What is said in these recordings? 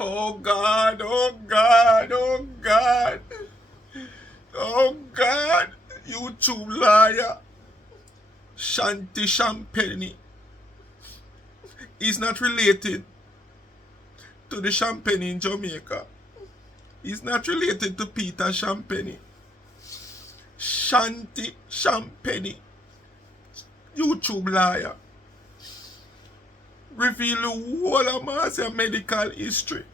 Oh God, oh God, oh God, oh God, YouTube liar, Shanti Champagne is not related to the champagne in Jamaica. He's not related to Peter Champagne. Shanti Champagne, YouTube liar, reveal the whole of Marcia medical history.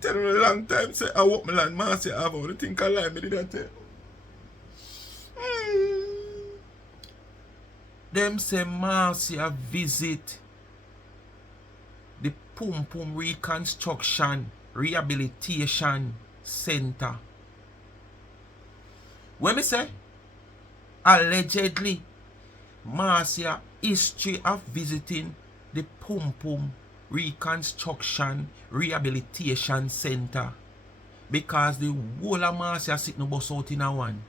Tell me a long time say I walk my land Marcia have all the think I lie me did that tell. Them say Marcia visit the Pum Pum Reconstruction Rehabilitation Center. When me say allegedly Marcia history of visiting the Pum Pum Reconstruction Rehabilitation Center because the whole of Marcia sitting no bus out in a one.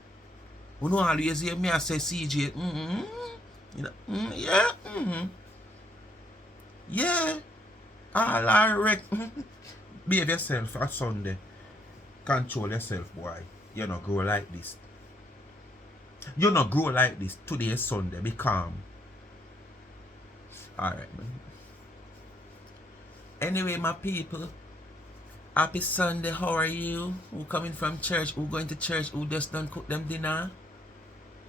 You know always hear me I say CJ, you know, yeah, yeah, all I reckon. Behave yourself on Sunday. Control yourself, boy. You not grow like this. You not grow like this. Today is Sunday. Be calm. Alright, man. Anyway, my people. Happy Sunday. How are you? Who coming from church? Who going to church? Who just done cook them dinner?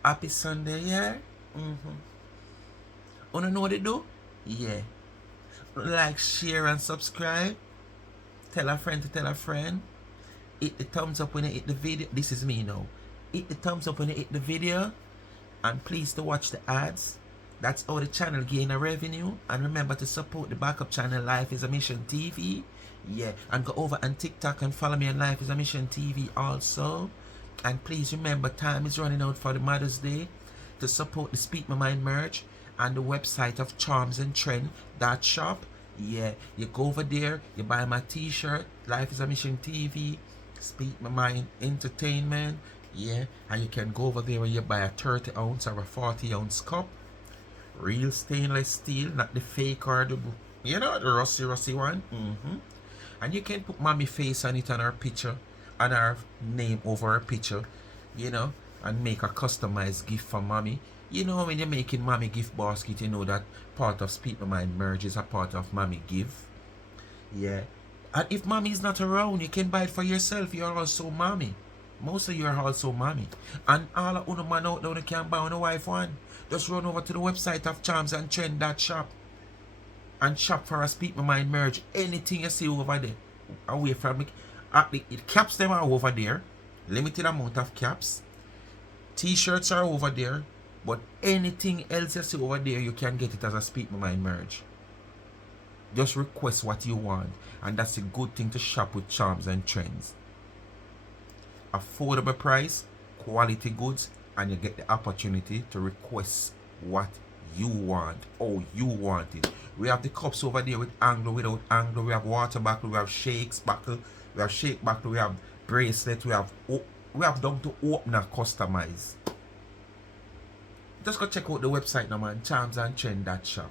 Happy Sunday, yeah? Wanna know what they do? Yeah. Like, share, and subscribe. Tell a friend to tell a friend. Hit the thumbs up when you hit the video. This is me now. Hit the thumbs up when you hit the video. And please to watch the ads. That's how the channel gain a revenue. And remember to support the backup channel Life is a Mission TV. Yeah. And go over on TikTok and follow me on Life is a Mission TV also. And please remember time is running out for the Mother's Day. To support the Speak My Mind merch. And the website of Charms and Trend. That shop. Yeah. You go over there. You buy my t-shirt. Life is a Mission TV. Speak My Mind Entertainment. Yeah, and you can go over there and you buy a 30 ounce or a 40 ounce cup. Real stainless steel, not the fake or the, you know, the rusty one. And you can put mommy face on it on her picture, and her name over her picture, you know, and make a customized gift for mommy. You know, when you're making mommy gift basket, you know that part of Speak My Mind merge is a part of mommy give. Yeah. And if mommy is not around, you can buy it for yourself. You're also mommy. Most of you are also mommy. And all of you man out there who can buy on a wife one. Just run over to the website of Charms and Trend that shop. And shop for a Speak My Mind merge. Anything you see over there. Away from it. It caps them are over there. Limited amount of caps. T-shirts are over there. But anything else you see over there, you can get it as a Speak My Mind merge. Just request what you want. And that's a good thing to shop with Charms and Trends. Affordable price, quality goods, and you get the opportunity to request what you want. Oh, you want it. We have the cups over there with angle, without angle. We have water bottle, we have shakes bottle, we have shake bottle, we have bracelet, we have down to opener customize. Just go check out the website now, man. Charms and Trend that shop.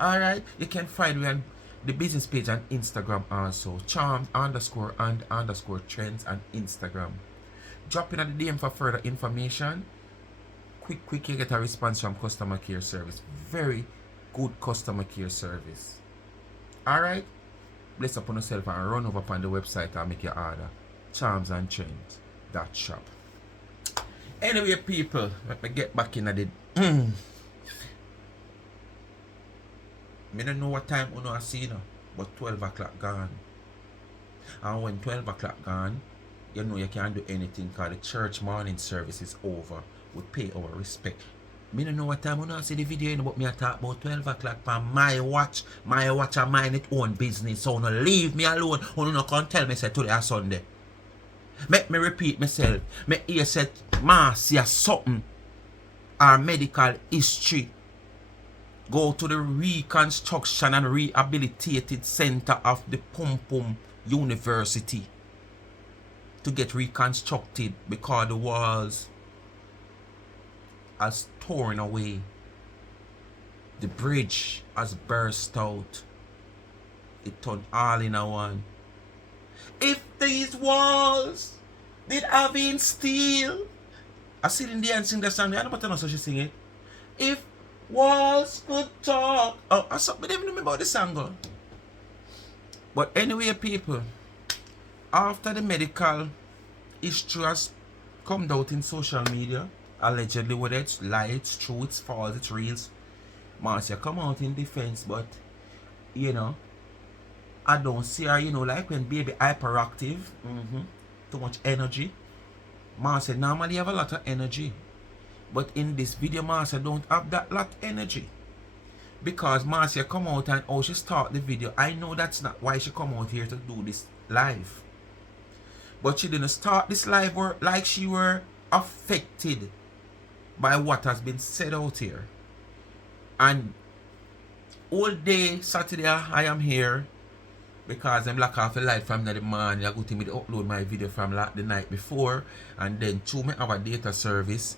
Alright, you can find me on the business page on Instagram also. Charms _and_ trends on Instagram. Drop in at the DM for further information. Quick, you get a response from customer care service. Very good customer care service. Alright? Bless upon yourself and run over upon the website and make your order. Charms and Trends. That shop. Anyway, people, let me get back in at the I don't know what time I see now, but 12 o'clock gone. And when 12 o'clock gone, you know you can't do anything because the church morning service is over. We pay our respect. I don't know what time I see the video, you know, but me I talk about 12 o'clock for my watch. My watch and mind its own business. So no leave me alone. You no can tell me say today is Sunday. Make me repeat myself. Me ear said Marcia something. Our medical history. Go to the Reconstruction and Rehabilitated Center of the Pum Pum University to get reconstructed because the walls are torn away. The bridge has burst out. It turned all in a one. If these walls did have been steel. I sit in there and sing that song. I don't know how she sing it. If walls could talk. Oh, I don't even remember how the song go. But anyway, people, after the medical history has come out in social media, allegedly whether it's lie, it's true, it's false, it's real, Marcia come out in defense, but you know, I don't see her, you know, like when baby hyperactive, too much energy. Marcia normally have a lot of energy, but in this video Marcia don't have that lot of energy. Because Marcia come out and she start the video. I know that's not why she come out here to do this live. But she didn't start this live like she were affected by what has been said out here. And all day Saturday I am here because I'm lock off the light from the morning. I go to me to upload my video from the night before, and then through me have a data service,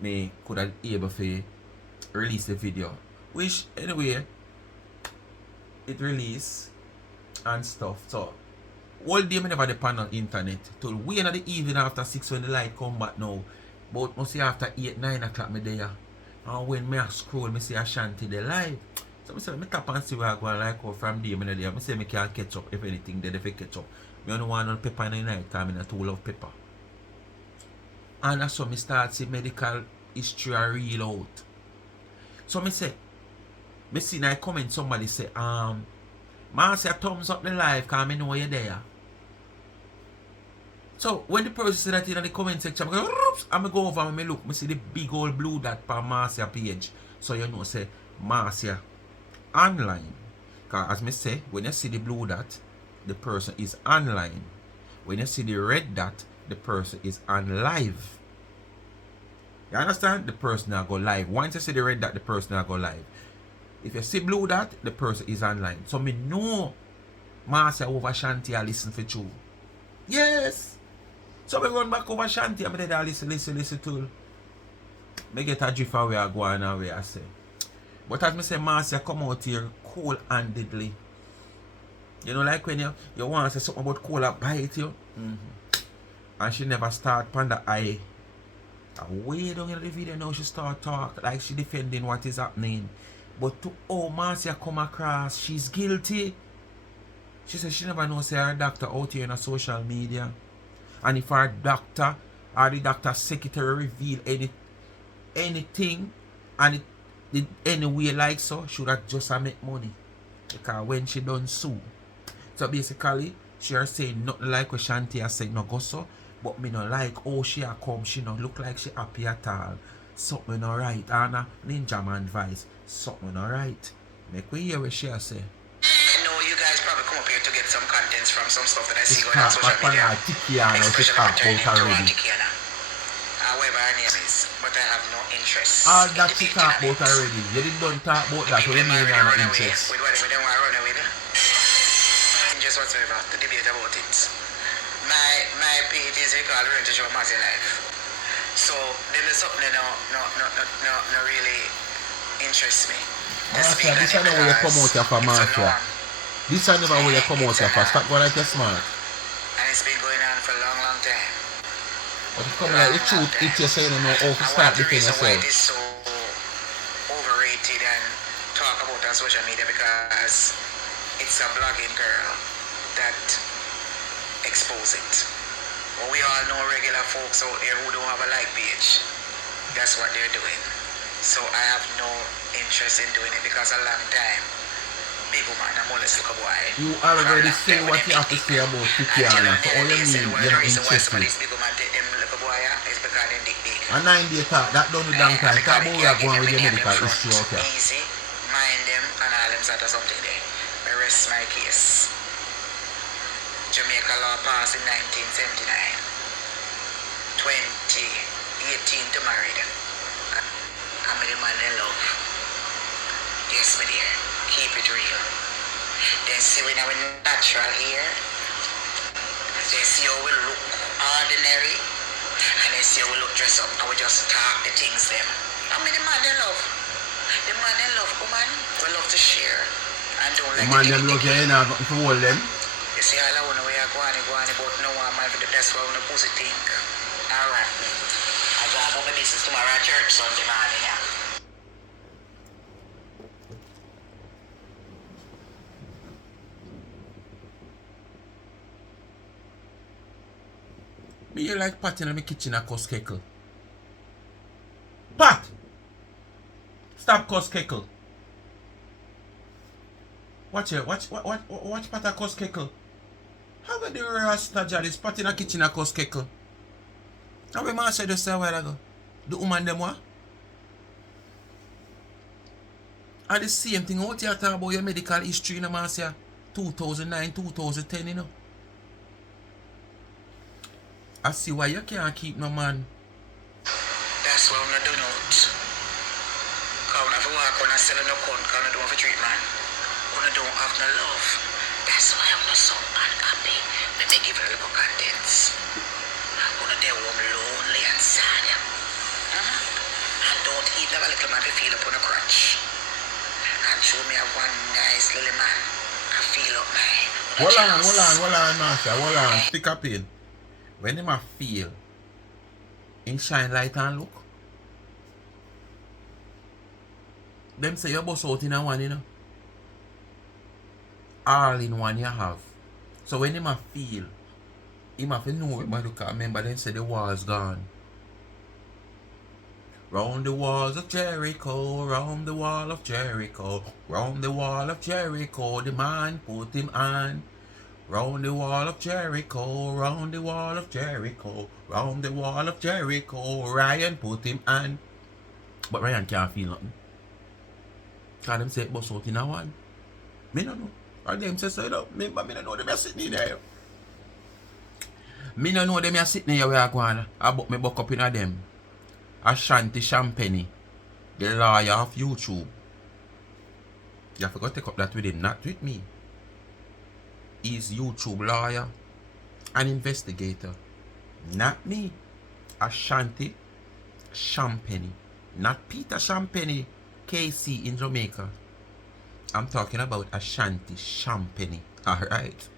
me could have able to release the video. Which anyway it release and stuff. So all day I never depend on internet. Till way in the evening after 6 when the light come back now. But must say after 8-9 o'clock me there. And when me scroll, me see Ashanti the live. So I say me tap and see where I go and like from there. I say me can catch up if anything there if I catch up. Me only want on pepper in the night time and I too love pepper. And that's when me start see medical history real out. So me say, me see now comment somebody say, Marcia thumbs up the live because I know you're there. So when the person say that in the comment section, I'm going to go over and look. I see the big old blue dot per Marcia page. So you know say Marcia online. Because as me say, when you see the blue dot, the person is online. When you see the red dot, the person is on live. You understand? The person will go live. Once you see the red dot, the person will go live. If you see blue dot, the person is online. So me know Marcia over Shanti I listen for you. Yes. So we run back over Shanti and I listen to. Me get a drift away I go on away I say. But as me say, Marcia come out here cool-handedly. You know, like when you want to say something about cola bite you. And she never start pan the eye. And way down in the video now she start talk like she defending what is happening. But to Marcia come across, she's guilty. She says she never knows her doctor out here in a social media. And if her doctor or the doctor's secretary reveal anything and it did anyway like so, should have just make money. Because when she done sue. So basically, she are saying nothing like what Shanti has said no go so. But me not like she a come, she not look like she happy at all. Something alright, Anna Ninja Man advice. Something alright. Make we hear what she a say. I know you guys probably come up here to get some contents from some stuff that I see going on social media. Especially pertaining to Tikiana. However her name is, but I have no interest. All that she talk about already. You didn't talk about that, so you mean you have no interest. With whatever they want to run away with. Interest whatsoever to debate about it. My page is called Run to Show Marcia Life. So then there's something that no really interests me. Marcia, this is not where you come out here for Marcia. This is never where you come out here for. Stop going like you're smart. And it's been going on for a long time. But if come like the truth, if you're saying you know how to start defending yourself. Why it is so overrated and talk about on social media because it's a blogging girl that expose it. But we all know regular folks out there who don't have a like page. That's what they're doing. So I have no interest in doing it because a long time, big woman, I'm always look a boy. You already say what you have to say about Tikiana. So all you mean, you're not interested. Big woman take them look a boy is because they dig big. A 9-day talk, that done the damn time. Talk about you're going with your medical issue out here. Easy, mind them and all them sort of something there. I rest my case. Jamaica law passed in 1979. 2018 to married. I'm the man in love. Yes, my dear. Keep it real. Then see when I'm natural here. Then see how we look ordinary. And then see how we look dressed up. And we just talk the things them. I'm the man in love. The man man and love woman. We love to share. And don't like Man, them love you, you know, if you hold them. You see, all I want to wear go on, but no one man for the best one to pussy think. Alright. I go about my business tomorrow at church Sunday morning, yeah. Me you like Pat in my kitchen a cuss keckle. Pat! Stop cuss keckle. Watch Pat a cuss keckle. How about the Rasta Jadis Pat in a kitchen a cuss keckle? How we Marcia just say a while ago? The woman them what? And the same thing out here talk about your medical history in Marcia 2009, 2010, you know. I see why you can't keep no man. That's why I'm not doing out. Because when I walk on and sell no corn, because I don't have a treatment. When I don't have no love. That's why I'm not so unhappy. When they give a little contents. When they warm lonely and sad. And don't eat never little man to feel up on a crutch. And show me a one nice little man. I feel up my. Hold on, Marcia, hold on. Stick up in. When them a feel, in shine light and look. Them say you bust out in a one, you know. All in one you have. So when him a feel, him have to know it, but look at remember them say the wall's gone. Round the walls of Jericho, round the wall of Jericho, round the wall of Jericho, the man put him on. Round the wall of Jericho, round the wall of Jericho, round the wall of Jericho, Ryan put him on. But Ryan can't feel nothing. Cause them say it bust out in a one. Me no know. Or them say so, you know. Me no know them are sitting in there. Me no know them are sitting here where I go on. I book me buck up in a them. Ashanti Champagne, the lawyer of YouTube. You have to take up that with him, not with me. He's YouTube lawyer and investigator. Not me. Ashanti Champagne. Not Peter Champagne, KC in Jamaica. I'm talking about Ashanti Champagne. Alright.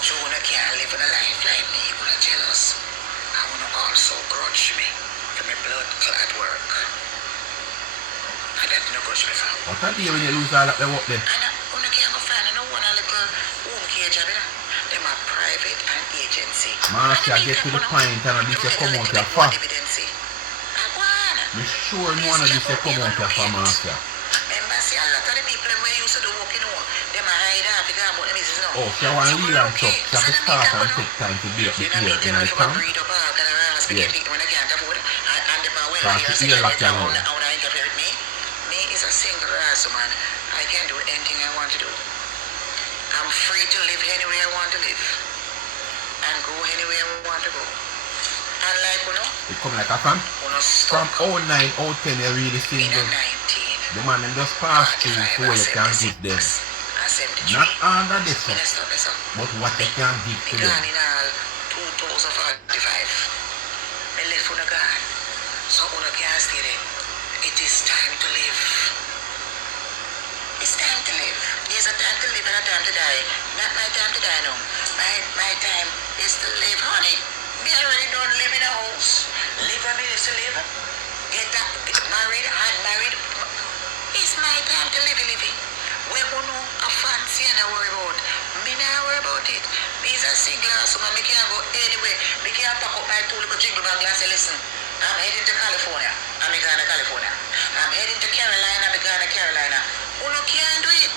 Jonah can't live in a life like me. You wanna jealous. I wanna also grudge me for my blood clot work. And that no grudge me from. What a day when you lose all that work there? And I can't go find no one a little home care job, you know. Them are private and agency. Marcia, get to the point and this you come out here for. Me sure no one of this you come out here for, Marcia. Remember, see a lot of the people who used to do work, you know, them are hide off, you can't about the business now. Oh, she want to lead and talk. She have to start and take time to build up the ear in the town. Yes. Because she ear lock you now. Me is a single ass man. I can do anything I want to do. I'm free to live anywhere I want to live. And go anywhere I want to go. And like, you know, It come like a fan. From 09, 010 you really single. The man them just pass through so you can give them. Not under this one, but what they can give to them. in all 2045. I left for the God. So I can't stay there. It is time to live. It's time to live. There's a time to live and a time to die. Not my time to die, no. My time is to live, honey. Me already don't live in a house. Live a minute to live. Get married, unmarried. It's my time to live. We who know a fancy and I worry about. Me not worry about it. Me is a single ass man. Me can't go anywhere. Me can't pack up my two little jingle bag and say, listen, I'm heading to California. I'm going to California. I'm heading to Carolina. I'm going to Carolina. Who no can't do it?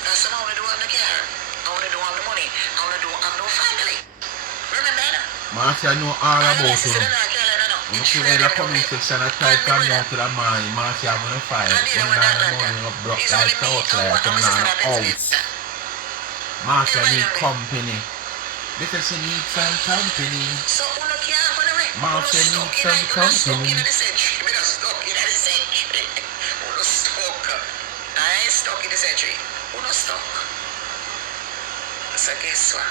Because some I want to do have no care. I want to do have the money. I want to do have no family. Remember that? Marcia know all about you. You put in the comment section and type and down to the man. Marcia have a file. Come down the morning up broke like out like come down the house. Marcia need company. Because she needs some company. So who no can't go away? Marcia needs some company. I ain't stuck in the century. Who no stuck? So guess what?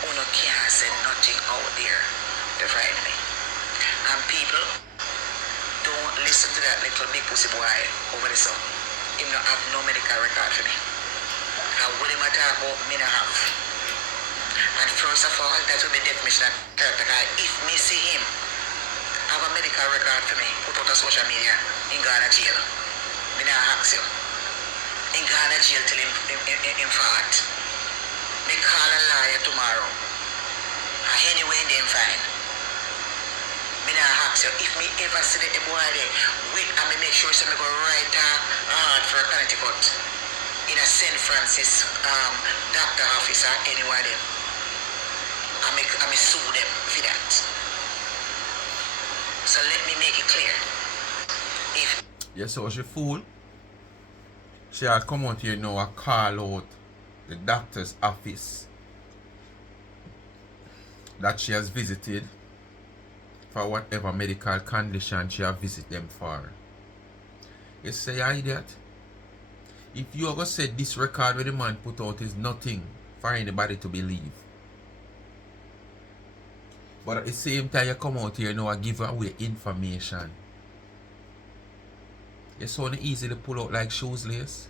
Uno can't say nothing out there to frighten me. And people people, don't listen to that little big pussy boy over there. So, him not have no medical record for me. And what him a talk about, me not have. And first of all, that will be definition of character. If me see him have a medical record for me, put out on social media, in Ghana jail. Me not ask you. In Ghana jail till him fought. Me call a lawyer tomorrow. And anyway, them fine. Me not ask you. If me ever see the boy there, wait and me make sure so me go right hard for Connecticut. In a St. Francis doctor office or anywhere there. I me sue them for that. So let me make it clear. If Yes, so she fool. She had come out here now and call out the doctor's office that she has visited for whatever medical condition she has visited them for. You say, you idiot. If you ever said this record where the man put out is nothing for anybody to believe. But at the same time you come out here now and give away information. It's so easy to pull out like shoes lace.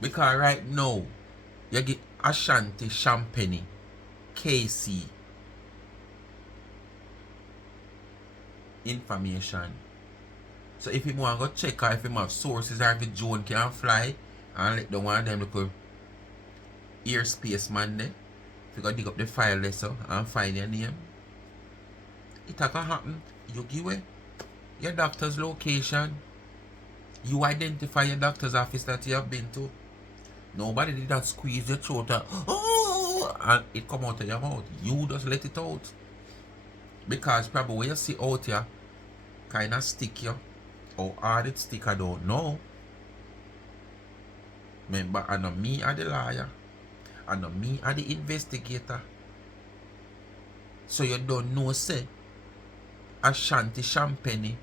Because right now, you get Ashanti, Champagne, KC information. So if you want to go check or if you have sources or if the drone can fly and let the one of them look airspace man there, if you go dig up the file there so and find your name, it can happen. You give away your doctor's location. You identify your doctor's office that you have been to. Nobody did that squeeze your throat and it come out of your mouth. You just let it out. Because probably when you see out here kind of stick you. How hard it stick I don't know. Remember, I know me are the liar. I know me are the investigator. So you don't know say Ashanti Champagne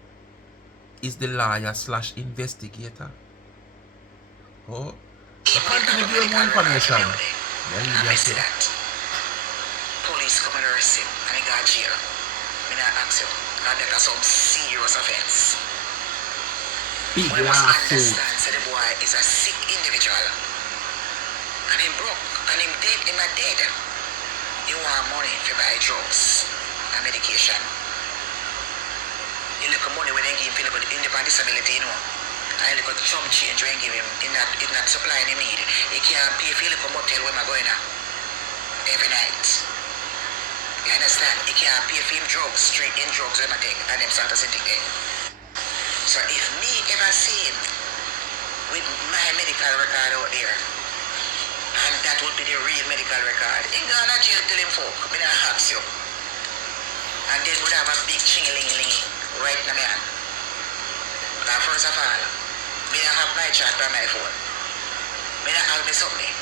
is the liar / investigator. Oh, so continue giving more information. Yeah, I see that. Police come and arrest him and he got jail. Me not ask you. That's some serious offense. Big we must lawsuit. understand that the boy is a sick individual. And him broke. And him dead. Him a dead. You want money to buy drugs and medication. You look at money when they give him for the independent disability, you know. And you look at chum change when give him in not supplying him need. He can't pay for the motel where I'm going now. Every night. You understand? He can't pay for him drugs, straight in drugs when I take and them start to send it. So if me ever see him with my medical record out there, and that would be the real medical record, he gonna jail till him folk. Me not ask you. And then would have a big ching-a-ling-a-ling right in my hand. Now first of all, me not have my chat on my phone. Me not have me something.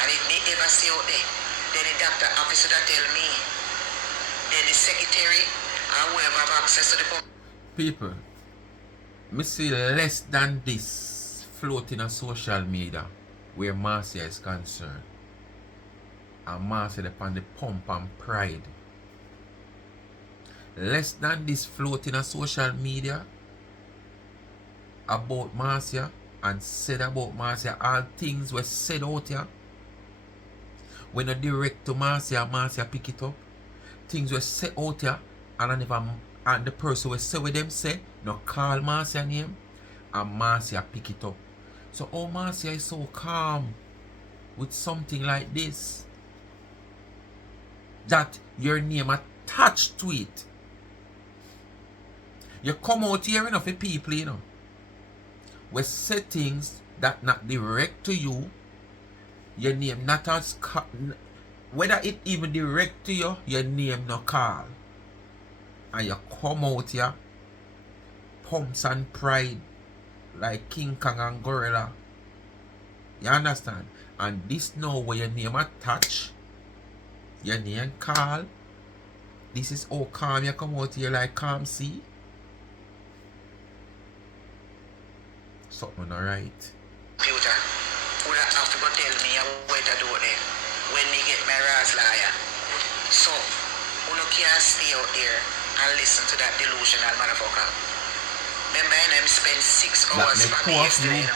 And if me ever see out there, then the doctor officer that tell me, then the secretary or whoever have access to the people, me see less than this floating on social media where Marcia is concerned. And Marcia upon the pump and pride. Less than this floating on social media about Marcia and said about Marcia. All things were said out here. When you direct to Marcia, Marcia pick it up. Things were said out here and I never, and the person will say what them say, no call Marcia name, and Marcia pick it up. So how Marcia is so calm with something like this, that your name attached to it. You come out here enough for people, you know, we say things that not direct to you, your name not as whether it even direct to you, your name no call. And you come out here, pumps and pride, like King Kong and Gorilla. You understand? And this now where your name attach, your name call. This is how calm you come out here like calm sea. Something alright. Computer, would have to go tell me what to do there when me get my Raz lawyer. out there and listen to that delusional motherfucker. Remember, I spent 6 hours for me yesterday,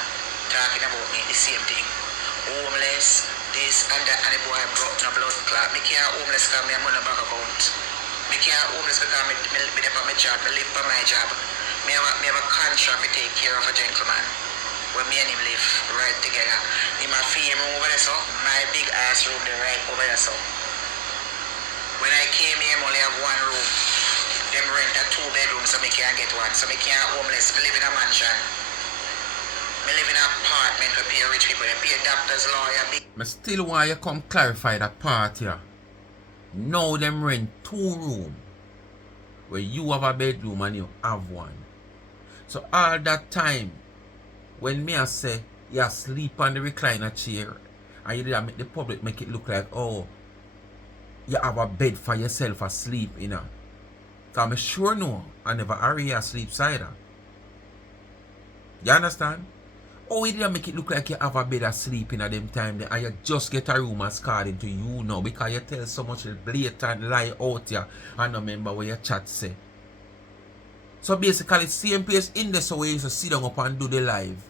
talking about me, the same thing. Homeless, this and that, and the boy broke no blood clot. Me can't homeless because me have money bank account. Me can't homeless because me there for my job, me live for my job. Me have a contract to take care of a gentleman. Where me and him live right together. Him a feed me over there, so my big ass room there right over there, so. When I came here, I only have one room. Them rent a 2-bedroom, so me can't get one. So me can't homeless. Me live in a mansion. Me live in an apartment where pay rich people. They pay doctors, lawyer, big. I still want you come clarify that part here. Now them rent 2 rooms where you have a bedroom and you have one. So all that time, when me I say you sleep on the recliner chair and you did make the public make it look like, oh, you have a bed for yourself asleep, you know. Because I sure know I never hurry asleep side. You understand? Oh, you didn't make it look like you have a bed asleep in at them time and you just get a room according to you now because you tell so much blatant lie out here and no remember what your chat say. So basically, same place in there so we used to sit down up and do the live.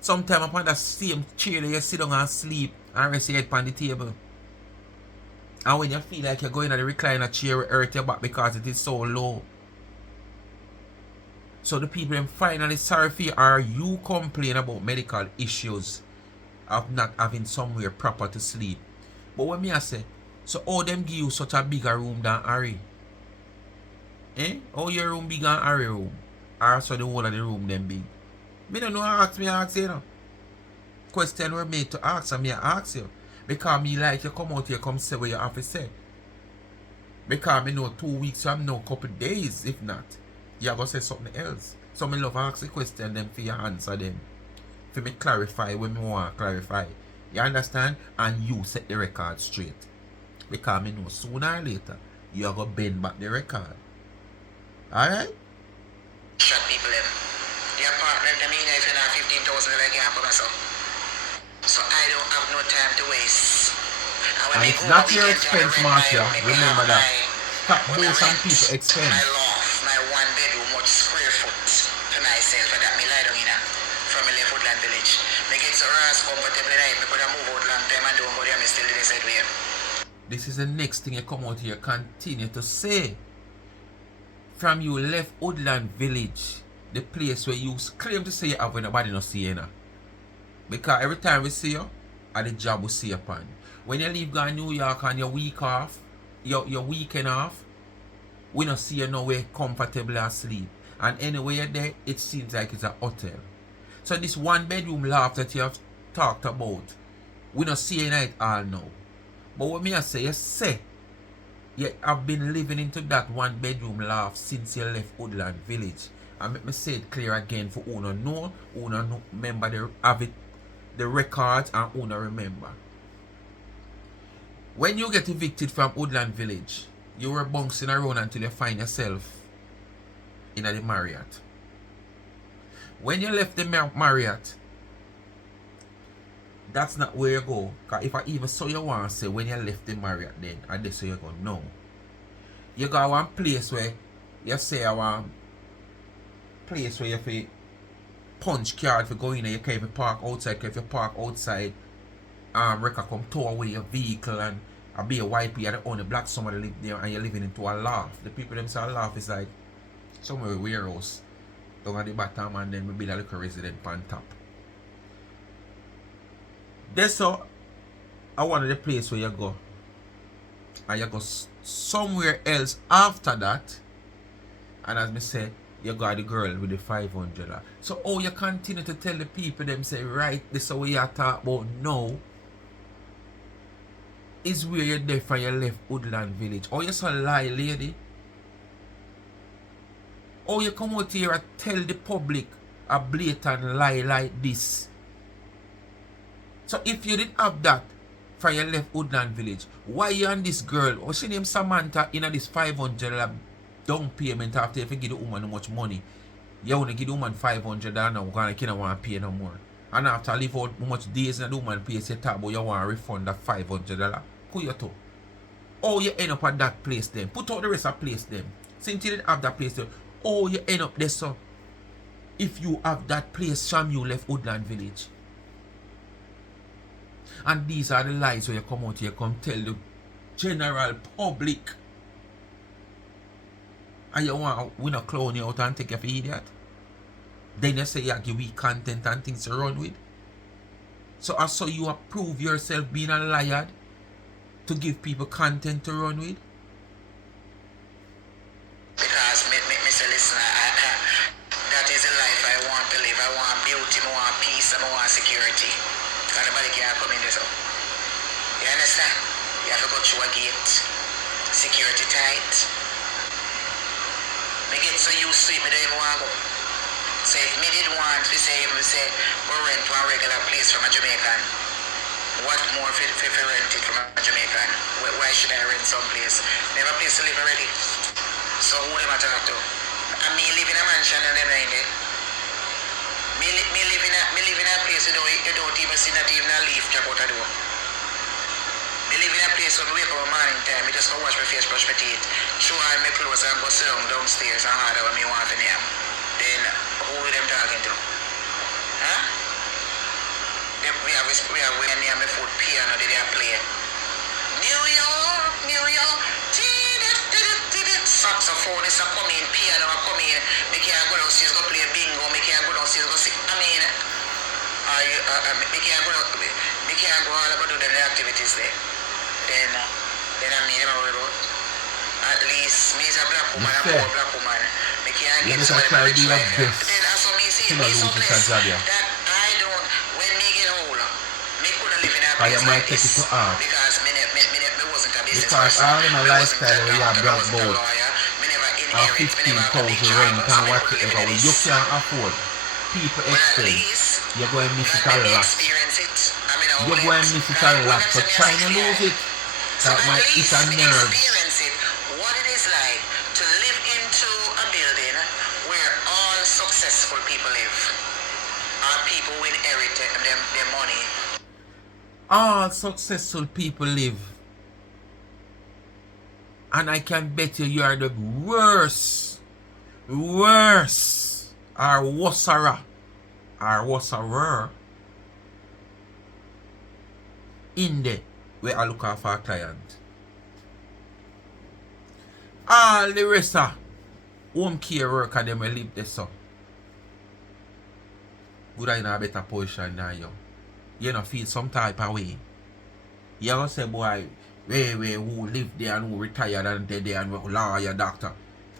Sometimes upon that same chair you sit down and sleep and rest your head on the table. And when you feel like you're going to the recliner chair, it hurt your back because it is so low. So the people them finally sorry for you, or you complain about medical issues of not having somewhere proper to sleep. But when me I say, so how them give you such a bigger room than Harry? Eh? How your room bigger than Harry room? Or so the whole of the room them big? Me don't know how ask you know. Question were made to ask and me I ask you. Because me like you come out here come say what you have to say. Because me know 2 weeks from now, couple days if not. You going to say something else. So me love ask the question them for you answer them. For me clarify when me want to clarify. You understand? And you set the record straight. Because me know sooner or later you are going to bend back the record. Alright? Shut people in. The apartment, I mean, if you have 15,000, I can't for myself. So I don't have no time to waste. And it's not your expense, Marcia. Remember that. Stop doing some people expense. My loft, my 1-bedroom, much square foot for myself. I got me lie down in from my left Woodland Village. I get so rest comfortable right because I move out long time and don't go there, I'm still in the side way. This is the next thing you come out here continue to say. From you left Woodland Village, the place where you claim to say you have when nobody no see you now. Because every time we see you, at the job we see you upon. When you leave go to New York on your week off, your weekend off, we don't see you nowhere comfortable asleep. And anywhere you're there, it seems like it's a hotel. So this 1-bedroom loft that you have talked about, we don't see you in it all now. But what me I say, you say, you have been living into that 1-bedroom loft since you left Woodland Village. And let me say it clear again for who don't know, who don't remember the records and who don't remember. When you get evicted from Woodland Village, you were bouncing around until you find yourself in the Marriott. When you left the Marriott, that's not where you go. Because if I even saw you want to say when you left the Marriott then, and that's where you go, no. You go to one place where you say I want place where you have punch card for going in, you can't even park outside. If you park outside, record come tow away your vehicle and a be a white people that own a black somebody live there and you're living into a loft. The people them say a loft is like somewhere warehouse down at the bottom and then we build a little resident on top. That's so I wanted the place where you go. And you go somewhere else after that. And as me say, you got the girl with the $500. So how you continue to tell the people them say, right, this is what you talk about now. Is where you're there from your left Woodland Village. Oh, you so lie, lady. Oh, you come out here and tell the public a blatant lie like this. So if you didn't have that from your left Woodland Village, why you and this girl, what's she name Samantha, in this $500 down payment after if you give the woman how much money? You only give the woman $500 now, because you don't want to pay no more. And after live out how much days and the woman pays, you talk about you want to refund that $500. Who you to? Oh, you end up at that place then. Put out the rest of place then. Since you didn't have that place then. Oh, you end up there, so. If you have that place from you left Woodland Village. And these are the lies where you come out here, come tell the general public. And you want we not clown you out and take you for idiot. Then you say you give we content and things to run with. So I saw you approve yourself being a liar to give people content to run with. Because, Mr. Listener, that is the life I want to live. I want beauty, I want peace, I want security. Because nobody can come in this up. You understand? You have to go through a gate. Security tight. Me get so used to it, me don't even want to go. So if me did want to say, we rent one regular place from a Jamaican, what more if rent it from a Jamaican? Why should I rent some place? They have a place to live already. So who them I talk to? And me live in a mansion and them in there. Me live in a place you don't even see not even a leaf drop out the door. Me live in a place when we wake up in the morning time, me just go wash my face, brush my teeth, throw on my clothes and go sit down downstairs and hard what me want to name. Then who are them talking to? Huh? We have when near my foot piano they are playing. New York, saxophone is a come in, piano a come in, me can't go downstairs go play bingo, me can't go downstairs go sing. I mean, me can't go all about do the activities there. Then I mean, at least me is a black woman, a poor black woman. Me can't get some of the rich life. Then also me see, me so blessed that I don't, when me get older, me couldn't live in a place like this. Because me wasn't a business person. Because all in my lifestyle where you have black boat and 15,000 rent and whatever you can't afford, people expense, you're going to miss it a lot. You're going to miss it a lot. So try to lose it. That might eat a nerve. What it is like to live into a building where all successful people live. All people who inherit their money. All successful people live. And I can bet you are the worst, or worser, in the where I look after a client. All the rest of home care worker them will live there so. Good in a better position than you. You know feel some type of way. You gonna say boy, who live there and who retired and dead there and who lawyer doctor.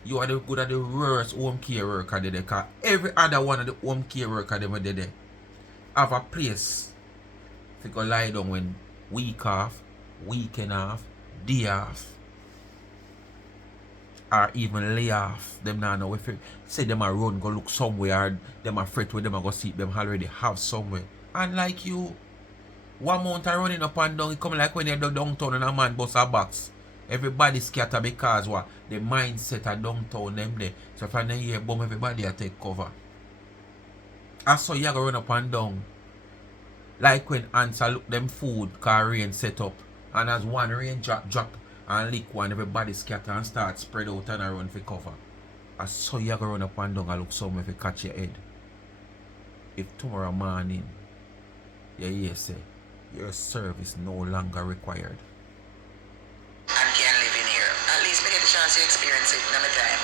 You are the good at the worst home care worker there because every other one of the home care worker them there have a place to go lie down when week off, weekend off, day off, or even lay off. Them now know if you say them a run go look somewhere or them a fret where them a go see them already have somewhere. And like you, one month of running up and down, it come like when you're downtown and a man bust a box. Everybody scatter because what the mindset of downtown them there. So if I hear bomb everybody I take cover. I saw you go run up and down. Like when ants look them food car rain set up. And as one rain drop and lick one, everybody scatter and start spread out and run for cover. I saw you go run up and down and look somewhere if you catch your head. If tomorrow morning you hear say your service no longer required. And can live in here. At least me get the chance to experience it in my time.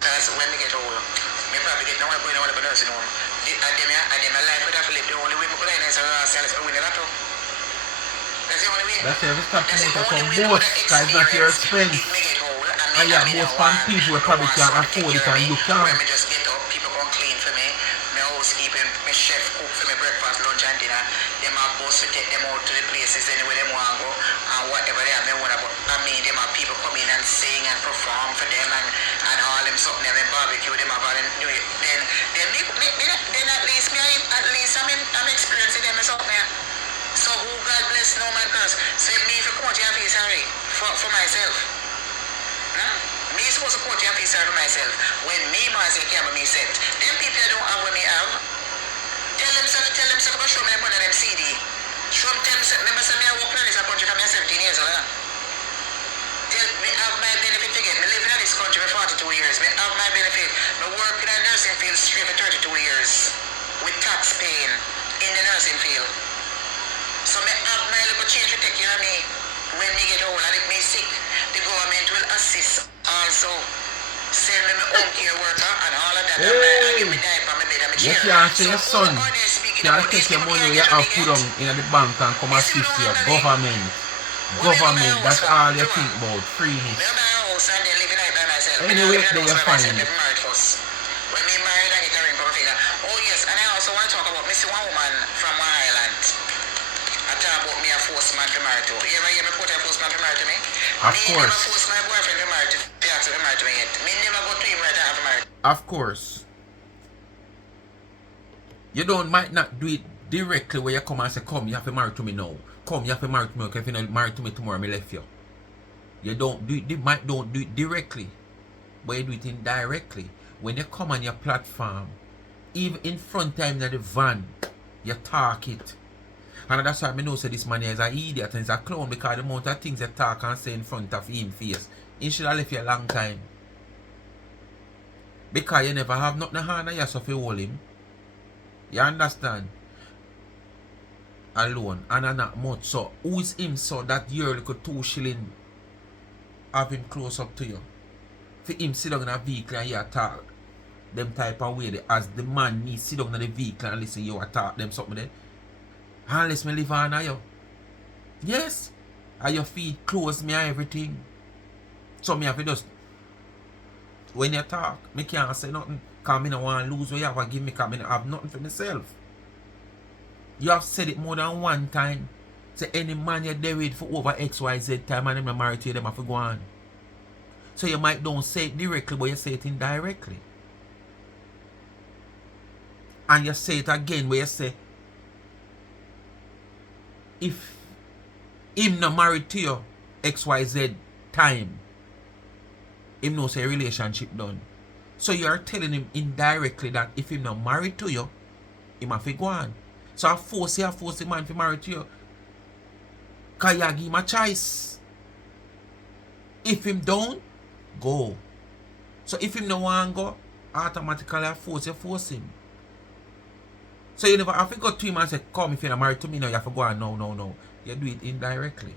Because when me get old, me probably get no one going on a nursing home. And then my life would have to live. The only way I could have is to win a lotto. That's the only way. That's every stop to make from both, because it's not your expense. And yeah, most fun people probably can't afford it and you can't. When me just get up, people come clean for me. My housekeeping, my chef cook for me breakfast, lunch and dinner. Them are boss to take them out to the places anywhere they want to go. And whatever they have, they want to go. I mean, them are people come in and sing and perform for them and all them something, them barbecue, them have all them do it. Then at least I'm experiencing them something. So who God bless no man curse. So me if you come out here and feel sorry for myself. Me supposed to come out here and feel sorry for myself. When me Marcia came with me set. Them people that don't have what me have. Tell them go show me them money them CD. Show them remember say me I work in this country from 17 years old. years. Me have my benefit. I work in a nursing field straight for 32 years with tax paying in the nursing field. So me have my little change to take care of me when me get old and if me sick. The government will assist also. Send me my home care worker and all of that. I give me diaper, my bed and my You chair. can't say So your son who are they speaking can't about? take These your people money can't you get have on put on in the bank and come assist you. Government. Government, that's all you think about. Freeness. Me have my house and then living like by myself. Anyway, they are fine. When me married, I get a ring from my finger. Oh yes, and I also want to talk about me see one woman from one island. I talk about me a forced man to marry to. You ever hear me put a forced man to marry to me? Of Me course. never force my boyfriend to marry to ask to marry to me yet. Me never go to him right after marriage. Of course. You might not do it directly where you come and say, come, you have to marry to me now. Come, you have to marry to me. Because if you don't marry to me tomorrow, I left you. You don't do it directly. But you do it indirectly. When you come on your platform, even in front time in the van, you talk it. And that's why I know say this man is an idiot and he's a clown because the amount of things you talk and say in front of him face. He should have left you a long time. Because you never have nothing hand on yourself to hold him. You understand? Alone. And not much. So who is him so that your little 2 shilling have him close up to you? For him sit down in a vehicle and you talk them type of way as the man needs sit down in the vehicle and listen you talk them something there. Unless me live on you. Yes. And your feet close me and everything. So me have to just when you talk, me can't say nothing. Because I don't want to lose what you have to give me because I don't have nothing for myself. You have said it more than one time. Say any man you're there with for over XYZ time and them married to you, them have to go on. So you might don't say it directly, but you say it indirectly. And you say it again where you say, if him not married to you XYZ time, him no say relationship done. So you are telling him indirectly that if him not married to you, him have to go on. So I force the man to marry to you. Because you give him a choice. If him don't, go. So if him no want to go, automatically I force him. So you never have to go to him and say, come if you're not married to me now, you have to go on. No. You do it indirectly.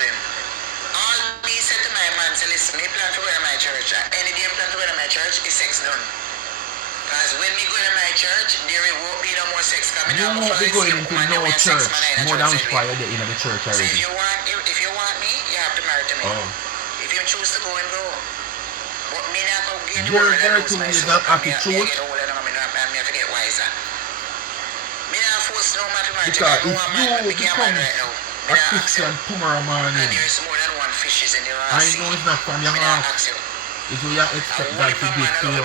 All me said to my man, say listen, me plan to go to my church. Any day I plan to go to my church, is sex done. Because when me go to my church, there won't be no more sex. You won't be going into no church more than fire there in the church So already. if you want me, you have to marry to me. Oh. If you choose to go and go. But me not go get You're old and there lose to my me soul. that Me attitude. get old and me have to get wiser. Me not force no man to marry to Because me. if No man you me can't become marry right now. a Me not ask you. Christian tomorrow And morning, there is more than one fishes in the I sea. know it's not from your Me not heart. ask you. It will you expect God to give to you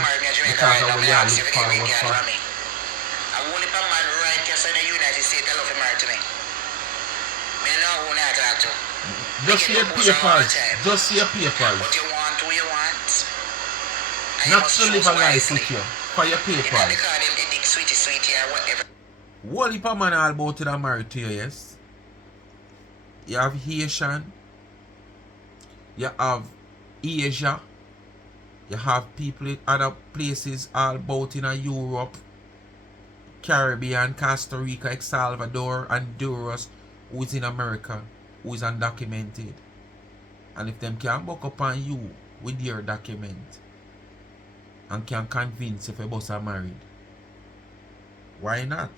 because of what you are look forward for. I won't let a man right here in the United States tell him to marry to me. Me know who not talk to. Just see your papers. Just see your papers. What you want, who you want. And Not you must to live choose a life wisely. with you. For your You know, papers. because them dick sweetie or whatever. What if a man all about it and married to you, yes? You have Haitian. You have Asia. You have people in other places all about in Europe, Caribbean, Costa Rica, El Salvador, Honduras, who is in America, who is undocumented. And if them can buck up on you with your document and can convince if your boss are married, why not?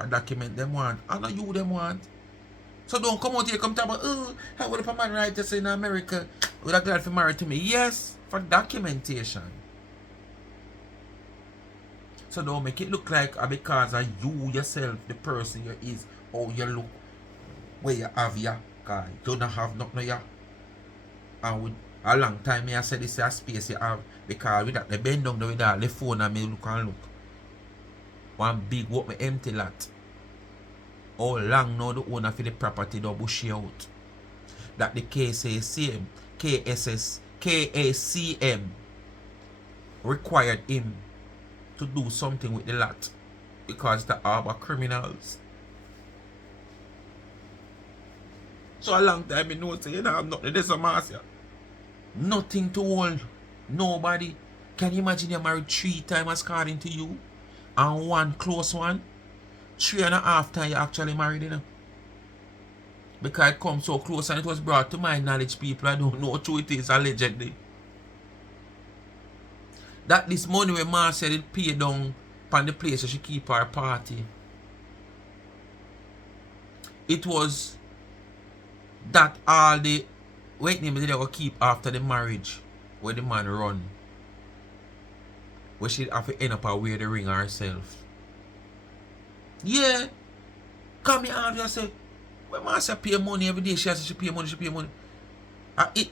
A document them want, and not you them want. So don't come out here come talk about, oh, how would if a man right just in America would have glad for married to me? Yes, for documentation. So don't make it look like because of you yourself, the person you is, how you look, where you have ya, because you don't have nothing ya. And with a long time I said this is a space you have, because with that, they bend down with that, the phone and me look and look. One big what me empty lot. How long now the owner for the property don't bush you out. That the KCM required him to do something with the lot because the are criminals. So a long time I know say you know I'm not this Marcia. Nothing to hold. Nobody. Can you imagine you're married 3 times according to you? And one close one? 3.5 times you actually married, you know? Because it comes so close and it was brought to my knowledge, people. I don't know what it is, allegedly. That this money when Marcia did pay down upon the place where she keep her party. It was that all the wait name did they go keep after the marriage where the man run. Where she'd have to end up and wear the ring herself. Yeah. Come here and just say, when Marcia pay money every day, she has to pay money, she pay money.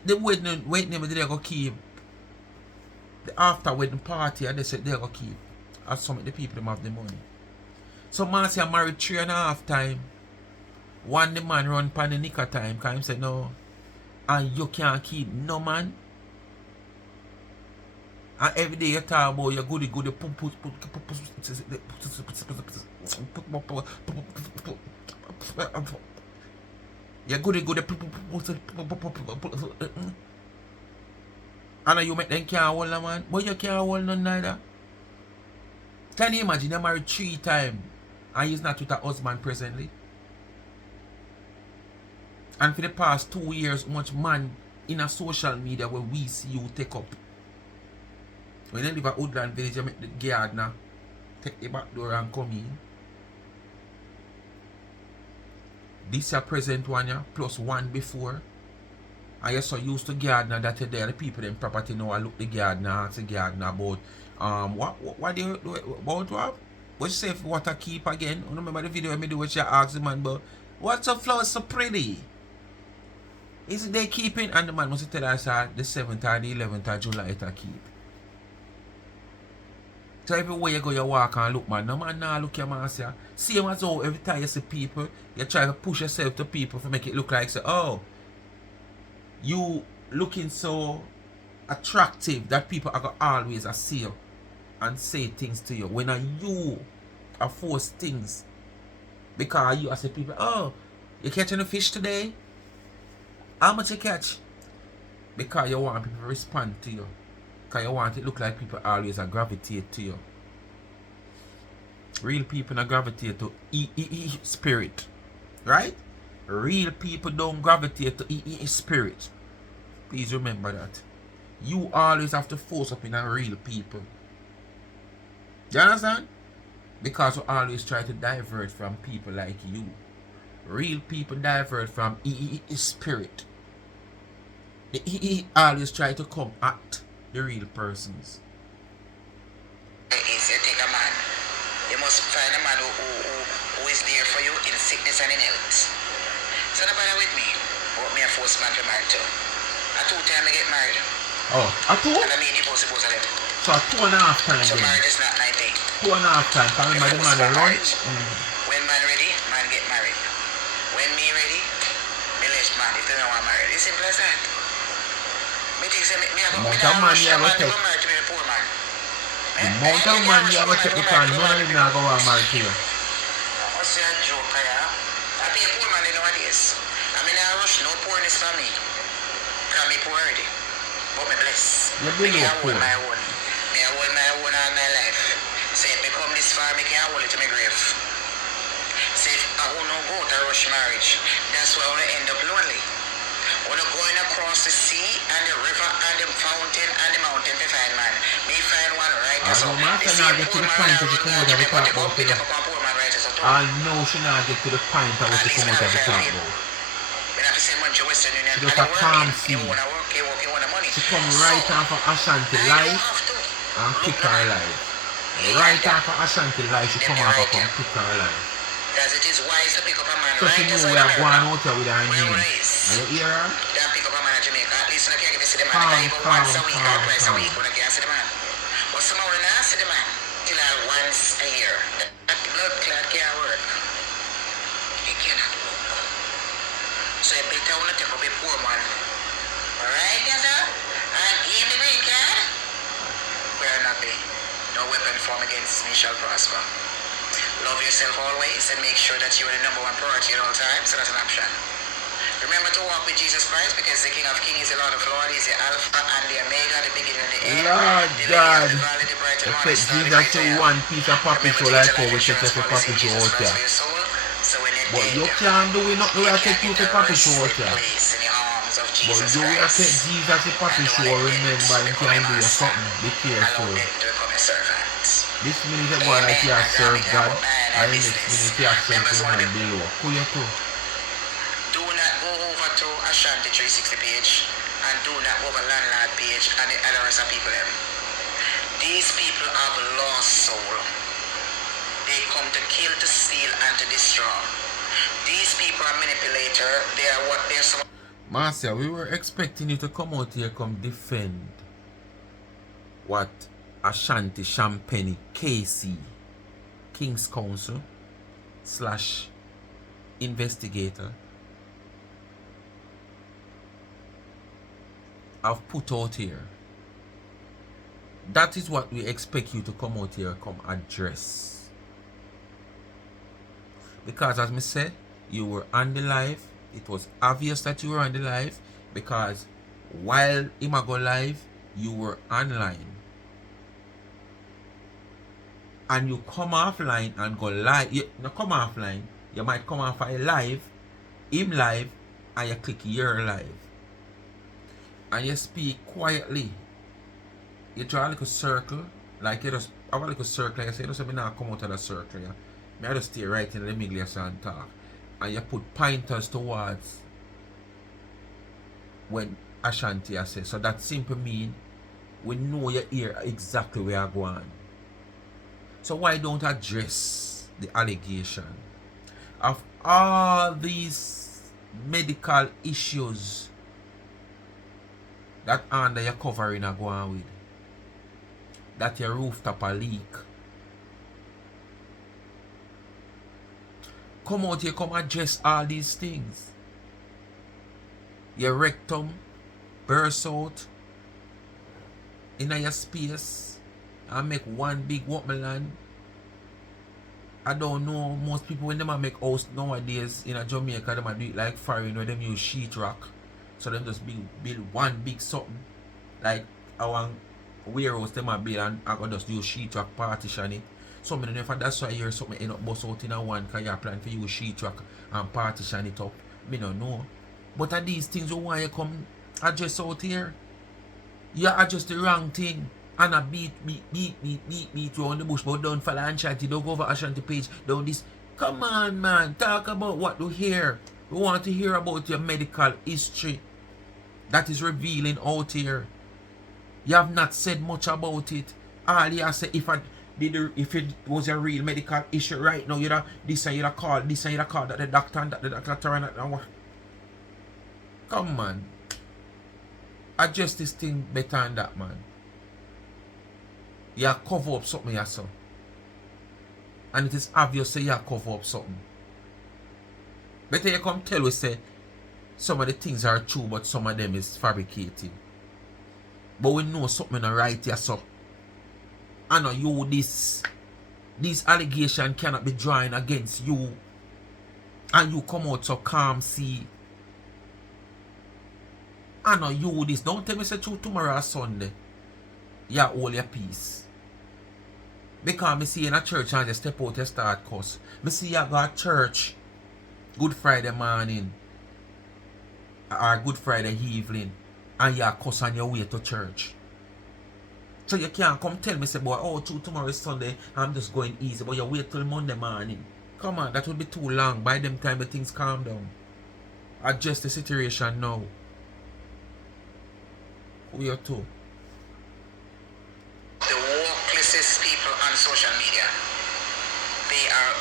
The wedding name did they go keep. The after wedding party and they said they go keep. As some of the people them have the money. So Marcia married 3.5 times. One the man run pan the nicker time because him said no. And you can't keep no man. And every day you talk about your goody your goody and you make them can't hold a man. But you can't hold none neither. Can you imagine you married 3 times and he's not with a husband presently? And for the past 2 years, much man in a social media where we see you take up. When you live at Woodland Village, you make the gardener take the back door and come in. This your present one, yeah, plus one before. And you're so used to gardener that you're there. The people in property now I look the gardener, ask the gardener about what do you do about what? What you say if water keep again? I remember the video I made what you asked the man about what's the flowers so pretty? Is they keeping? And the man must tell us the 7th or the 11th of July it keep. So everywhere you go, you walk and look, man. No man now look your Marcia. Same as how every time you see people, you try to push yourself to people to make it look like, say, oh, you looking so attractive that people are going to always see you and say things to you. When you are force things because you say people, oh, you catching a fish today? How much you catch? Because you want people to respond to you. Because you want it to look like people always gravitate to you. Real people not gravitate to spirit. Right? Real people don't gravitate to spirit. Please remember that. You always have to force up in a real people. You understand? Because we always try to divert from people like you. Real people divert from spirit. He always try to come at the real persons. Is you take a man. You must find a man who is there for you in sickness and in health. So don't bother with me. But me a force man to marry too. A 2 times I get married. Oh, a 2? And I mean divorce both of them. So a 2.5 times. So then. marriage is not 19. 2.5 times. Can remember the man around. When man ready, man get married. When me ready, me left man if they don't want married. It's simple as that. Me think say me have a man you have to take. The amount of man you have to take because none of them are going to marry to you. What's your joke, yeah? I be a poor man nowadays. I mean, I rush no poorness for me. Because me poor already. But me bless. You be no poor. Me hold my own all my life. So if me come this far, me can hold it to my grave. So if I won't go to rush marriage, that's why I want to end up lonely. When I'm going across the sea and the river and the fountain and the mountain to find man, me find one right as well. I know she not get to the point that she come out of the talk about it. I know she not get to the point that she come out of the talk about. She just a calm sea. She come right off of Ashanti life and pick her life. Right off of Ashanti life, she come off and come pick her life. Because it is wise to pick up a man so right she know we are going out there with her name. And you hear her? Then pick up a man in Jamaica. At least you can't get to see the man even once a week or twice a week when I can't see the man. But somehow when I see the man till once a year, that blood clot can't work. It cannot work. So you better want to take up a poor man. Alright, yes sir? And give the green card. Where not be. No weapon formed against me shall prosper. Love yourself always and make sure that you are the #1 priority at all times, so that's an option. Remember to walk with Jesus Christ, because the King of Kings is the Lord of Lords, is the Alpha and the Omega, the beginning and the end. Lord The lily God, of the valley, the bright and you morning take star, the Jesus great to I am. one piece of puppy Remember show to get like a how life we take you insurance for policy puppy in show Jesus out Christ here. for your soul. So when you're But you dead, can't do it, not the you way I can take you get for a puppy show out rested here. place in the arms of But Jesus you will take Christ. Jesus for And puppy don't show, let death remember him become a can do you master. something. Be Allow careful. death to become a servant. This minute you go like Amen. you And God serve make God, about man and and the next business. minute you send Members to want to man be. below. Who you too? Do not go over to Ashanti 360 page, and do not go over Landlord page and the other rest of people them. These people have a lost soul. They come to kill, to steal, and to destroy. These people are manipulator. They are what they're so. Marcia, we were expecting you to come out here, come defend what Ashanti Champagne KC, King's Counsel / investigator, have put out here. That is what we expect you to come out here, come address. Because as me said, you were on the live. It was obvious that you were on the live, because while him go live, you were online. And you come offline and go live. You no come offline. You might come off a live, him live, and you click your live. And you speak quietly. You draw a little circle, like you just have a little circle, you say, you say, me not come out of the circle, yeah. Me I just stay right in the middle and talk. And you put pointers towards when Ashanti I say. So that simply mean we know you hear exactly where you're going. So why don't address the allegation of all these medical issues that under your covering are going with? That your rooftop a leak. Come out here, come address all these things. Your rectum burst out in your space and make one big watermelon. I don't know, most people when they make house nowadays in Jamaica, they do it like foreign where them use sheetrock. So them just build one big something. Like our warehouse them build and I can just use sheetrock partition it. So I don't know if that's why you hear something end up bust out in a one, because you plan to use sheetrock and partition it up. I don't know. But are these things you want you come address out here? You adjust the wrong thing. And a beat around the bush, but don't follow Ashanti, don't go over Ashanti page, don't this. Come on, man, talk about what to hear. We want to hear about your medical history that is revealing out here. You have not said much about it. All you have said, if it was a real medical issue right now, you'd have this and you'd have called this and you'd have called that the doctor and that the doctor and that. Come on. Adjust this thing better than that, man. You cover up something you saw. And it is obvious that you cover up something. Better you come tell us say some of the things are true, but some of them is fabricated. But we know something not right here, so. I know you this allegation cannot be drawn against you. And you come out so calm, see. I know you this. Don't tell me say true tomorrow or Sunday. You hold your peace. Because me see in a church and just step out and start cuss. Me see you go to church Good Friday morning or Good Friday evening and you cuss on your way to church. So you can't come tell me say, boy, oh, tomorrow is Sunday, I'm just going easy, but you wait till Monday morning. Come on, that would be too long. By them time the things calm down. Adjust the situation now. Who you too? The worklessest people on social media. They are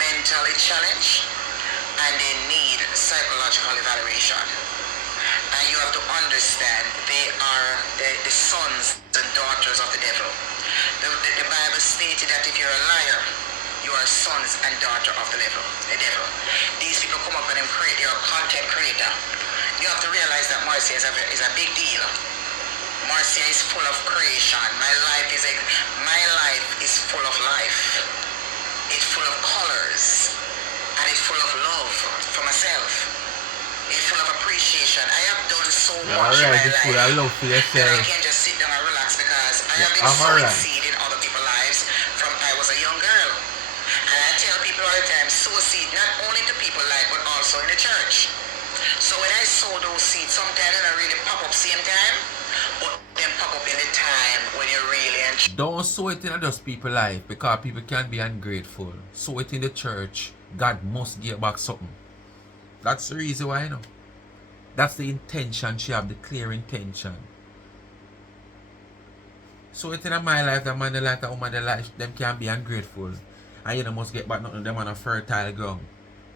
mentally challenged and they need psychological evaluation. And you have to understand they are the sons and daughters of the devil. The Bible stated that if you're a liar, you are sons and daughter of the devil. These people come up and they're a content creator. You have to realize that Marcia is a big deal. Marcia is full of creation. My life is full of life. It's full of colors. And it's full of love for myself. full of appreciation. I have done so Yeah, much in alright, my it's full life of love for that I yourself. can just sit down and relax because I Yeah, have been sowing alright. seed in other people's lives from I was a young girl. And I tell people all the time, sow seed not only to people life but also in the church. So when I sow those seeds, sometimes they don't really pop up same time, but then pop up in the time when you really enjoy. Don't sow it in just people's life because people can be ungrateful. Sow it in the church. God must give back something. That's the reason why, you know. That's the intention she have, the clear intention. So it in my life, the man, the life, the woman, the life, them can be ungrateful. And you know, must get back nothing them on a fertile ground.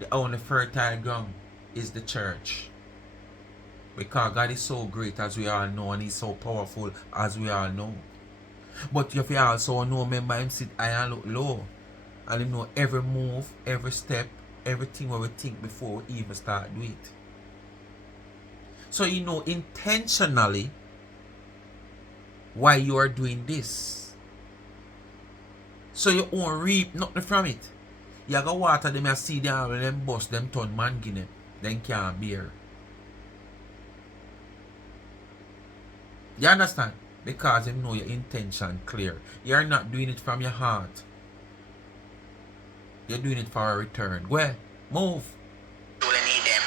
The only fertile ground is the church. Because God is so great as we all know, and He's so powerful as we all know. But if you also know, remember Him sit high and look low. And Him know every move, every step, everything what we think before we even start do it. So you know intentionally why you are doing this. So you won't reap nothing from it. You go water them and see them when them bust them turn man guinea. Then can't bear. You understand? Because you know your intention clear. You're not doing it from your heart. You're doing it for a return. Go ahead. Move. Really need them.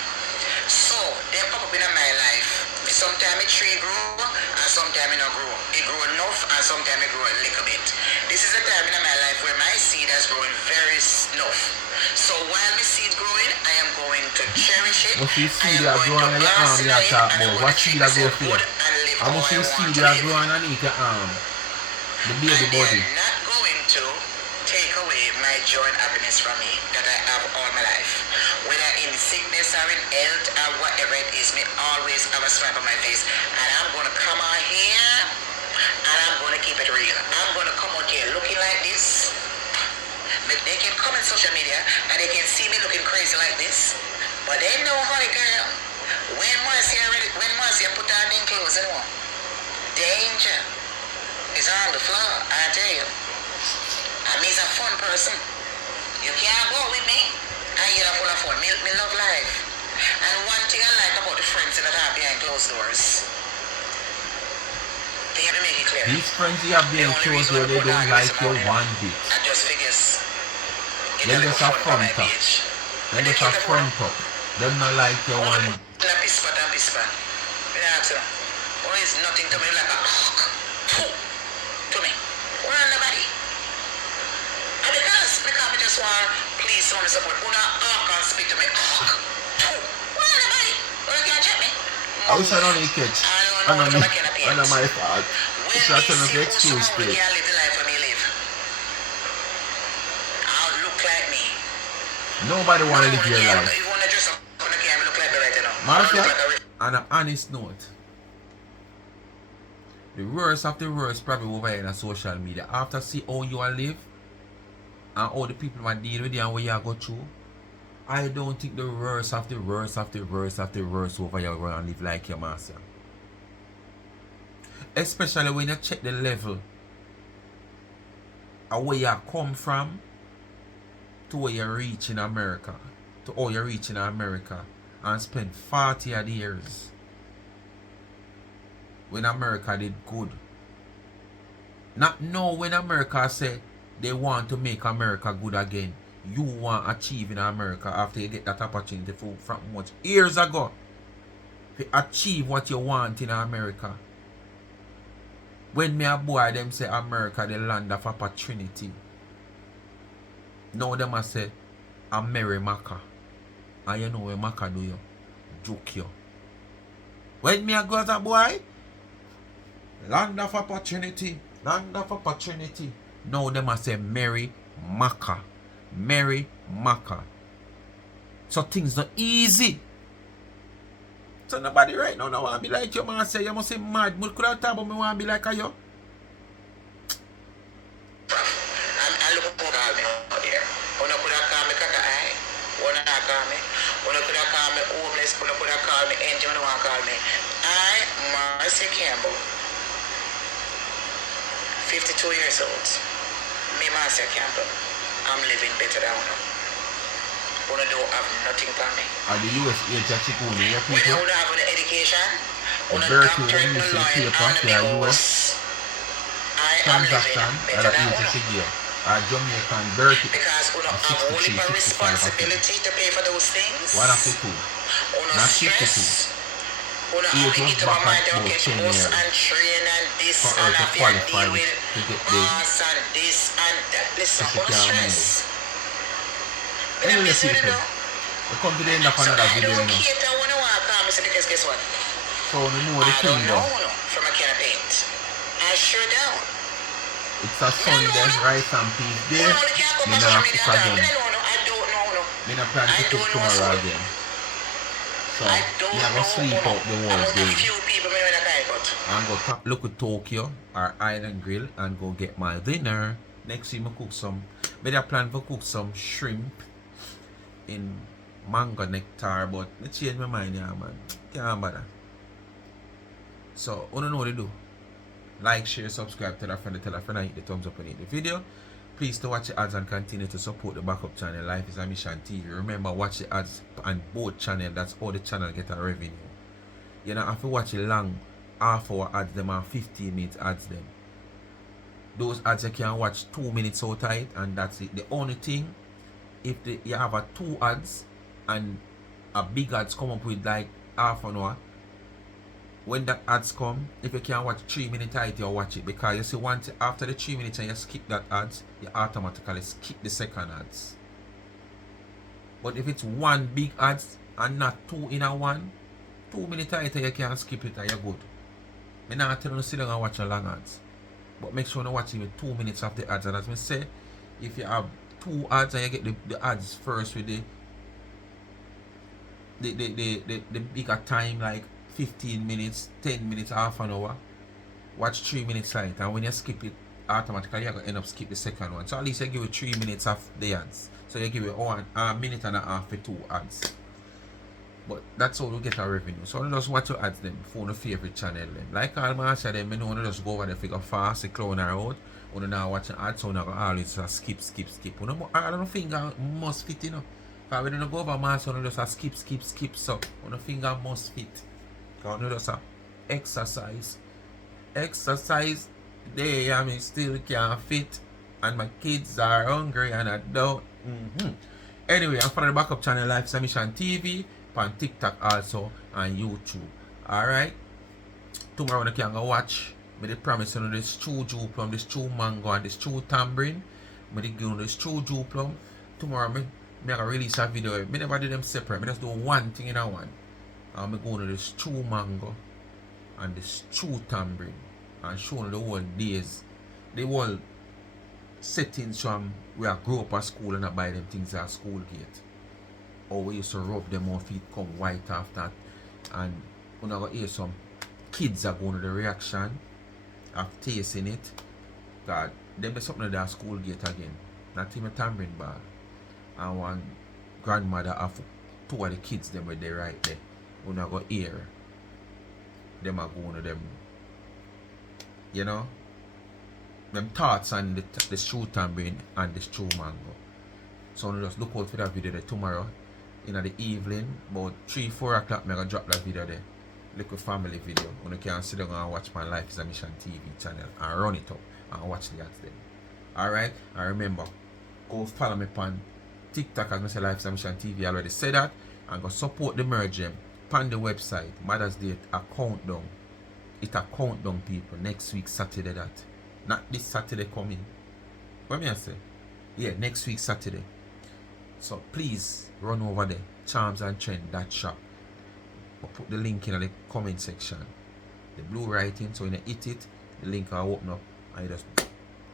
So they pop up in my life. Sometimes a tree grow and sometimes it not grow. It grow enough and sometimes it grow a little bit. This is a time in my life where my seed has grown very enough. So while my seed growing, I am going to cherish it. What you see I am that going growing to on your blast arm in you it talk and I'm about? going What to treat seed that grow myself for you? good and live How how much I you want see to that live. grow underneath your arm? The baby And they body. are not going to take away my joy and happiness from me that I have all my life. Whether in sickness or in health or whatever it is, me always have a smile on my face. And I'm going to come out here and I'm going to keep it real. I'm going to come out here looking like this. They can come on social media and they can see me looking crazy like this. But they know, honey girl, when Marcia put on them clothes, you know, danger is on the floor, I tell you. And me's a fun person. You can't go with me. And you're full of fun. Me love life. And one thing I like about the friends that are behind closed doors, they have to make it clear. These friends you have being close where they don't like you one bit. I just figures. Them just a front up. Them just a front up. Them not like you one. Pispa and pispa. Or is nothing to me like a to me. Or nobody. And because me just want please someone support. Una can speak to me. Or nobody. Or you can't check me. I wish I don't need catch. I know me. I know my fault. You should have turned off the excuse When page. live the life for me live. I'll look like me. Nobody want to live your life. You want to dress up on the camera, look like me right now. Marcia, on an honest note, the worst of the worst probably over here in social media. After see how you are live and how the people are deal with you and what you are go through, I don't think the worst of the worst of the worst of the worst over here going to live like your Marcia. Especially when you check the level of where you come from to where you reach in America. To how you reach in America and spend 40 odd years when America did good. Not know when America say they want to make America good again. You want to achieve in America after you get that opportunity from much years ago. To achieve what you want in America. When me a boy them say America the land of opportunity. Now them a say a Mary Maca. And you know where Maca do you? Joke you. When me a go as a boy, land of opportunity. Land of opportunity. Now them a say Mary Maca. Mary Maca. So things not easy. So nobody right now want to be like you, man. Say you must say mad. But could I talk about me want to be like you? I look for me out there. Una could have called me kaka eye. Una call me. Una could have called me homeless. Una could have called me angel. Una want to call me. I, Marcia Campbell, 52 years old. Me, Marcia Campbell. I'm living better than now. Una don't have nothing for me. Are the USA Chachikuni, your When people? una have an education, The una Berkeley, doctorate, when you no see the lawyer, paper, and for me a US house. I am living transaction, or better that than is una. Sigio. Or Jamaican Berkeley, Because una or have only 63, a 65 or 10. responsibility to pay for those things. One of the two. Una Not 52. stress. Una have Age to was eat up back my at mind to about catch 10 bus years and train and for this her and to have to qualify deal with to get the boss and this and that. so Listen, she una can move. stress. Me not Anyway, busy with it people, though. we come to the end of So another I video, don't you know. cater when I want to come, Mr. Because guess what? So you know the I thing, don't know though. no from a can of paint. I sure don't. It's a Me don't Sunday, know no. rice and peas day. Una only can't come Me on social not media cook and talk. Me again. don't know no. I don't know no. Me not plan I to cook don't know tomorrow so. again. So, I me don't I go know sleep no. out the I whole want a day. few people me know in a kind cut. And go look at Tokyo or Island Grill and go get my dinner. Next week, I cook some. Me I plan to cook some shrimp in mango nectar, but I change my mind, yeah, man. Can't bother. So, I don't know what to do. Like, share, subscribe, tell a friend, and hit the thumbs up and hit the video. Please to watch the ads and continue to support the backup channel. Life is a Mission TV. Remember, watch the ads on both channels. That's all the channel get a revenue. You know, if you watch a long half-hour ads, them are 15-minute ads them. Those ads you can watch 2 minutes out of it, and that's it. The only thing, if you have a 2 ads and a big ads come up with like half an hour, when that ads come, if you can watch 3 minutes out, you watch it, because you see once after the 3 minutes and you skip that ads, you automatically skip the second ads. But if it's one big ads and not 2 in a one, 2 minutes out you can skip it and you're good. I'm not telling you to sit down and watch a long ads, but make sure you watch it with 2 minutes of the ads. And as I say, if you have 2 ads and you get the ads first with the bigger time, like 15 minutes, 10 minutes, half an hour, watch 3 minutes light, and when you skip it, automatically you're going to end up skip the second one. So at least you give it 3 minutes of the ads. So you give it a minute and a half for 2 ads. But that's how you get a revenue. So you just watch your ads them for your favorite channel them. Like all Marcia them, you know, you just go over there, figure fast, the clown her out. You now watch an ad, so you always skip. You know, I don't finger must fit, you know. Because when you go over Marcia, you just skip. So your finger must fit. Because you just exercise. They I mean still can't fit. And my kids are hungry and I don't. Anyway, I'm for the backup channel Life Mission TV on TikTok also and YouTube. Alright. Tomorrow you can go watch. Me they promise you this true Jew plum, this true mango and this true tambourine. Me they give you this true Jew plum. Tomorrow me I gonna release a video. Me never do them separate. Me just do one thing in a one. And me go to this true mango and this true tambourine and show you the whole days. The whole settings from where I grew up at school and I buy them things at school gate. Or we used to rub them off feet come white after, and when I go hear some kids are going to the reaction of tasting it, God, them there's something at that school gate again. Not even tambourine bar. And one grandmother of 2 of the kids them were there right there. When I go hear them are going to them, you know, them thoughts on the true tambourine and the true mango. So I just look out for that video there tomorrow in the evening, about 3-4 o'clock. I'm gonna drop that video there. Little family video. You can sit down and watch my Life is a Mission TV channel and run it up and watch the ads there. Alright? And remember, go follow me on TikTok as I say Life is a Mission TV. I already said that. And go support the merge them on the website. Mother's Day a countdown. It a countdown, people. Next week Saturday that. Not this Saturday coming. What me I say? Yeah, next week Saturday. So please run over there. Charms and Trend, that shop. I'll put the link in the comment section. The blue writing, so when you hit it, the link will open up and you just go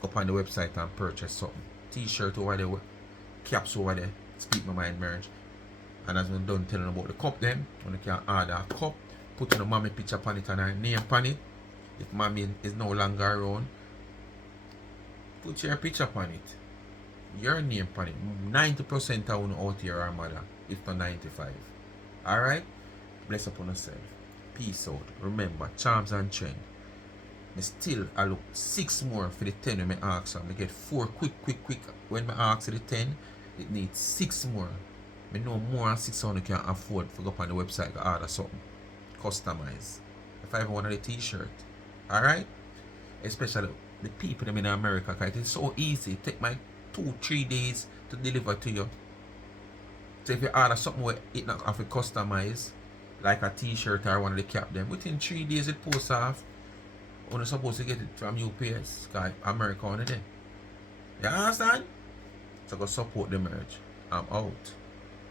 up on the website and purchase something. T-shirt over there, caps over there, Speak My Mind merge. And as I'm done telling about the cup then, when you can order a cup, put on a mommy picture on it and her name on it. If mommy is no longer around, put your picture on it. Your name on it. 90% of you out here are mother, if not 95. Alright? Bless upon yourself. Peace out. Remember, Charms and Trend. I still I look 6 more for the 10 when I ask them. I get 4 quick. When I ask for the 10, it needs 6 more. I know more than 600 can afford to go up on the website and order something. Customize. If I ever want a t-shirt. Alright? Especially the people in America, because it's so easy. It take my 2-3 days to deliver to you. So if you order something where it not have to customize, like a t-shirt or one of the cap them, within 3 days it posts off. You're supposed to get it from UPS, because America on it. You understand? So go support the merch. I'm out.